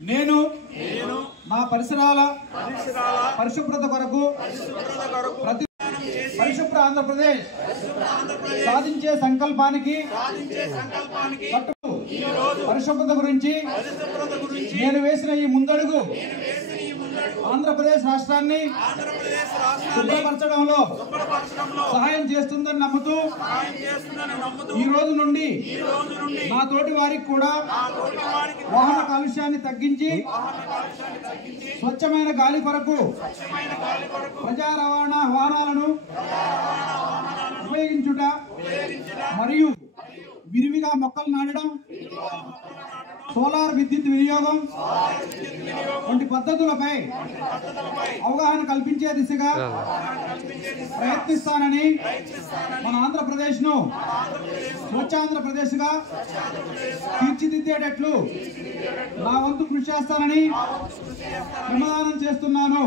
నేను నా పరిసరాల పరిశుభ్రత కొరకు పరిశుభ్ర ఆంధ్రప్రదేశ్ సాధించే సంకల్పానికి పరిశుభ్రత గురించి నేను వేసిన ఈ ముందడుగు ఆంధ్రప్రదేశ్ రాష్ట్రాన్ని శుభ్రపరచడంలో సహాయం చేస్తుందని నమ్ముతూ ఈ రోజు నుండి నా తోటి వారికి కూడా వాహన కాలుష్యాన్ని తగ్గించి స్వచ్ఛమైన గాలి కొరకు ప్రజా రవాణా వాహనాలను ఉపయోగించుట మరియు విరివిగా మొక్కలు నాటడం, సోలార్ విద్యుత్ వినియోగం వంటి పద్ధతులపై అవగాహన కల్పించే దిశగా ప్రయత్నిస్తానని మన ఆంధ్రప్రదేశ్ ను స్వచ్ఛాంధ్రప్రదేశ్ గా తీర్చిదిద్దేటట్లు నా వంతు కృషి చేస్తానని ప్రమాణం చేస్తున్నాను.